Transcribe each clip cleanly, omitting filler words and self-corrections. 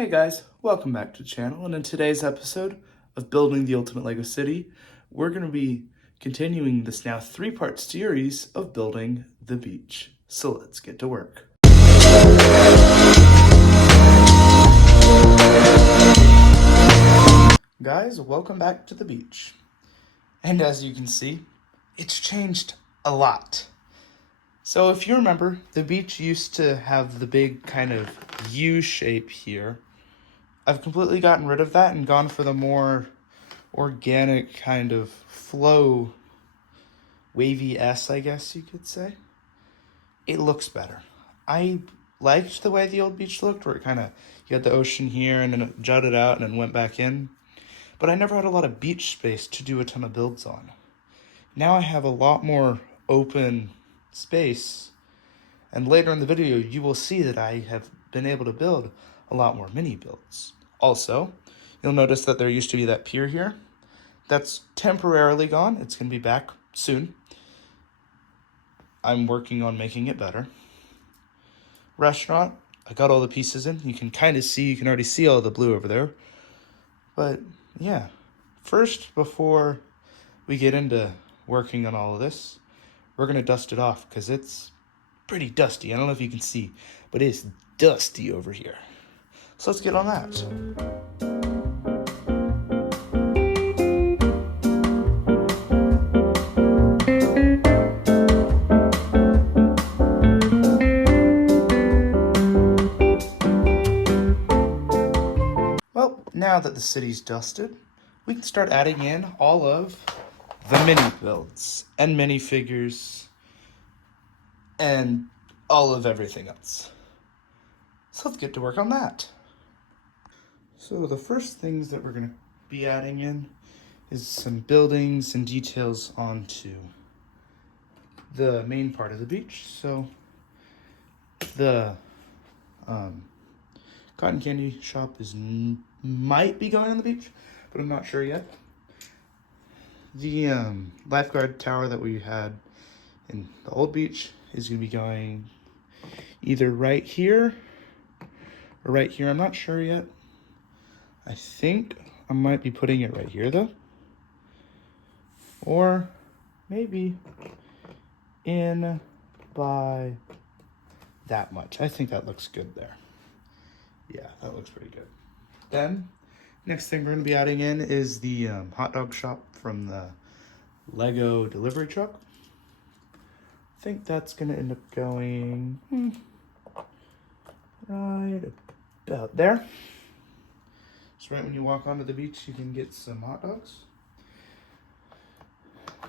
Hey guys, welcome back to the channel, and in today's episode of Building the Ultimate LEGO City, we're going to be continuing this now three-part series of building the beach. So let's get to work. Guys, welcome back to the beach. And as you can see, it's changed a lot. So if you remember, the beach used to have the big kind of U shape here. I've completely gotten rid of that and gone for the more organic kind of flow, wavy S, I guess you could say. It looks better. I liked the way the old beach looked, where it kind of, you had the ocean here and then it jutted out and then went back in. But I never had a lot of beach space to do a ton of builds on. Now I have a lot more open space, and later in the video you will see that I have been able to build a lot more mini builds. Also, you'll notice that there used to be that pier here. That's temporarily gone. It's going to be back soon. I'm working on making it better. Restaurant, I got all the pieces in. You can kind of see, you can already see all the blue over there. But yeah, first, before we get into working on all of this, we're going to dust it off because it's pretty dusty. I don't know if you can see, but it's dusty over here. So let's get on that. Well, now that the city's dusted, we can start adding in all of the mini builds and minifigures and all of everything else. So let's get to work on that. So the first things that we're going to be adding in is some buildings and details onto the main part of the beach. So the cotton candy shop might be going on the beach, but I'm not sure yet. The lifeguard tower that we had in the old beach is going to be going either right here or right here. I'm not sure yet. I think I might be putting it right here though. Or maybe in by that much. I think that looks good there. Yeah, that looks pretty good. Then, next thing we're going to be adding in is the hot dog shop from the Lego delivery truck. I think that's going to end up going right about there. So right when you walk onto the beach, you can get some hot dogs.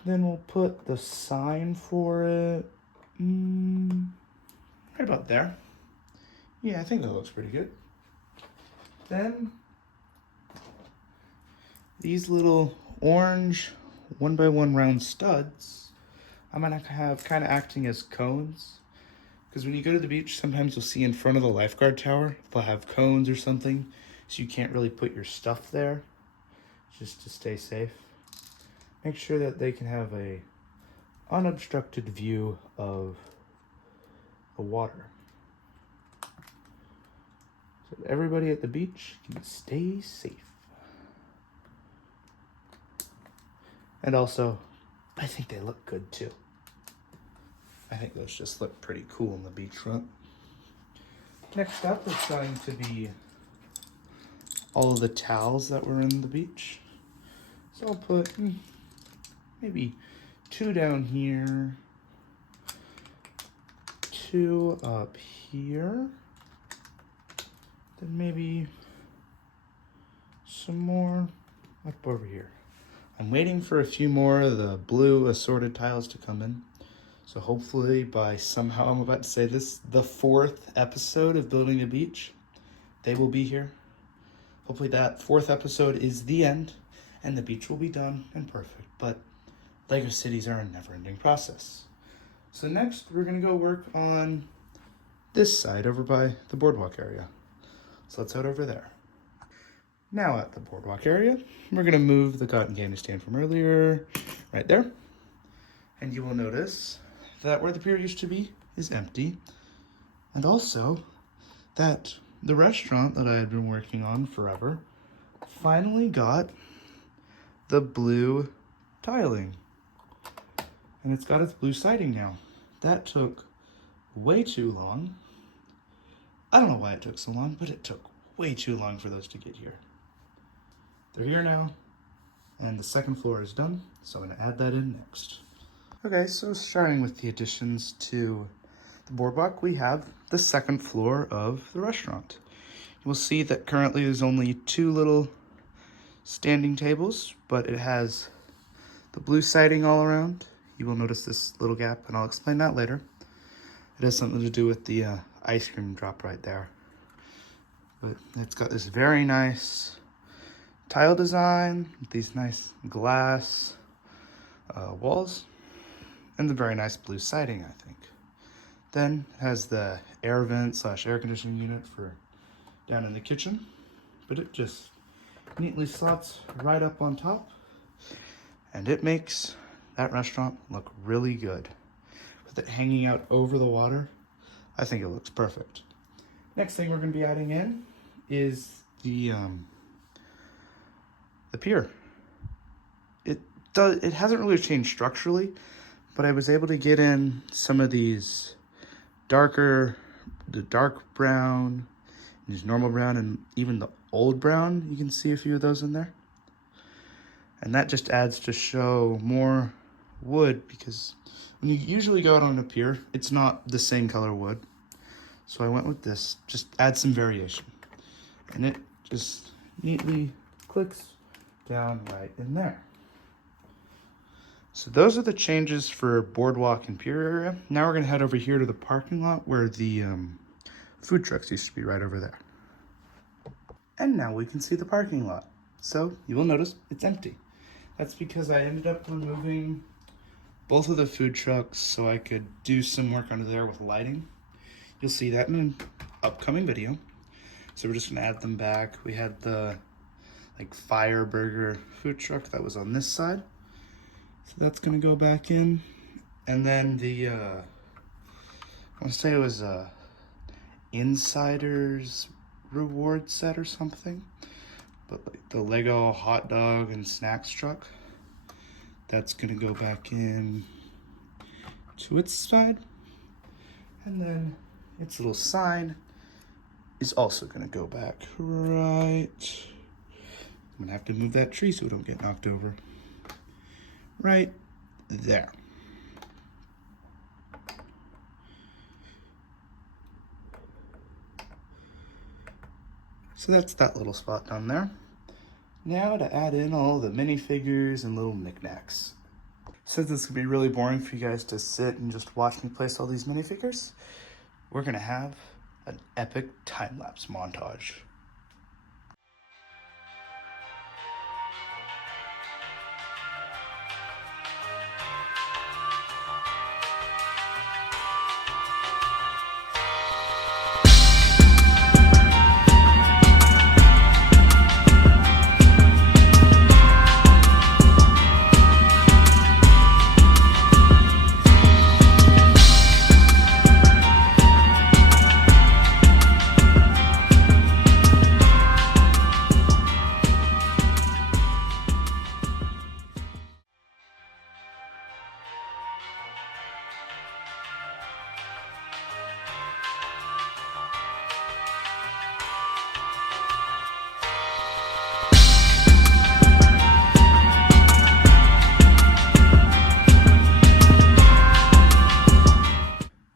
Then we'll put the sign for it right about there. Yeah, I think that looks pretty good. Then these little orange 1x1 round studs, I'm gonna have kind of acting as cones. Because when you go to the beach, sometimes you'll see in front of the lifeguard tower, they'll have cones or something, so you can't really put your stuff there, just to stay safe. Make sure that they can have a unobstructed view of the water, so that everybody at the beach can stay safe. And also, I think they look good too. I think those just look pretty cool on the beachfront. Next up is going to be all of the towels that were in the beach. So I'll put maybe 2 down here, 2 up here, then maybe some more up over here. I'm waiting for a few more of the blue assorted tiles to come in. So hopefully by somehow, I'm about to say this, the 4th episode of Building the Beach, they will be here. Hopefully that 4th episode is the end and the beach will be done and perfect. But LEGO cities are a never-ending process. So next we're gonna go work on this side over by the boardwalk area. So let's head over there. Now at the boardwalk area, we're gonna move the cotton candy stand from earlier right there. And you will notice that where the pier used to be is empty. And also that the restaurant that I had been working on forever finally got the blue tiling. And it's got its blue siding now. That took way too long. I don't know why it took so long, but it took way too long for those to get here. They're here now, and the second floor is done, so I'm gonna add that in next. Okay, so starting with the additions to the boardwalk, we have the second floor of the restaurant. You will see that currently there's only 2 little standing tables, but it has the blue siding all around. You will notice this little gap, and I'll explain that later. It has something to do with the ice cream drop right there. But it's got this very nice tile design, these nice glass walls, and the very nice blue siding, I think. Then it has the air vent / air conditioning unit for down in the kitchen, but it just neatly slots right up on top, and it makes that restaurant look really good. With it hanging out over the water, I think it looks perfect. Next thing we're going to be adding in is the pier. It hasn't really changed structurally, but I was able to get in some of these the dark brown, these normal brown, and even the old brown. You can see a few of those in there. And that just adds to show more wood, because when you usually go out on a pier, it's not the same color wood. So I went with this, just add some variation. And it just neatly clicks down right in there. So those are the changes for boardwalk and pier area. Now we're gonna head over here to the parking lot where the food trucks used to be, right over there. And now we can see the parking lot. So you will notice it's empty. That's because I ended up removing both of the food trucks so I could do some work under there with lighting. You'll see that in an upcoming video. So we're just gonna add them back. We had the fire burger food truck that was on this side. So that's gonna go back in. And then the, I wanna say it was a Insider's reward set or something. But the Lego hot dog and snacks truck, that's gonna go back in to its side. And then its little sign is also gonna go back right. I'm gonna have to move that tree so it don't get knocked over. Right there. So that's that little spot down there. Now to add in all the minifigures and little knickknacks. Since it's gonna be really boring for you guys to sit and just watch me place all these minifigures, we're gonna have an epic time-lapse montage.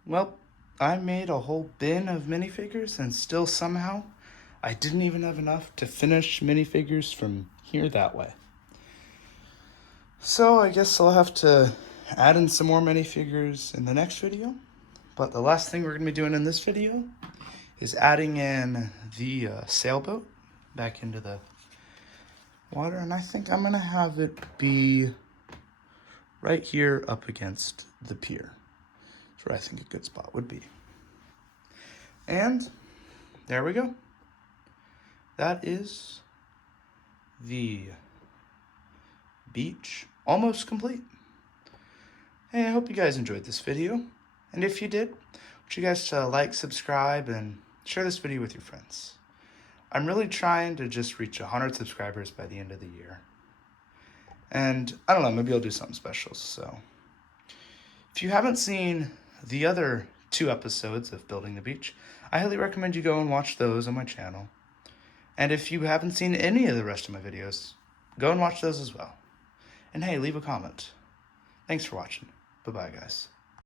Well, I made a whole bin of minifigures, and still somehow I didn't even have enough to finish minifigures from here that way. So I guess I'll have to add in some more minifigures in the next video. But the last thing we're going to be doing in this video is adding in the sailboat back into the water. And I think I'm going to have it be right here up against the pier. That's where I think a good spot would be. And there we go. That is the beach almost complete. Hey, I hope you guys enjoyed this video. And if you did, I want you guys to like, subscribe, and share this video with your friends. I'm really trying to just reach 100 subscribers by the end of the year. And I don't know, maybe I'll do something special. So if you haven't seen the other 2 episodes of Building the Beach, I highly recommend you go and watch those on my channel. And if you haven't seen any of the rest of my videos, go and watch those as well. And hey, leave a comment. Thanks for watching. Bye-bye, guys.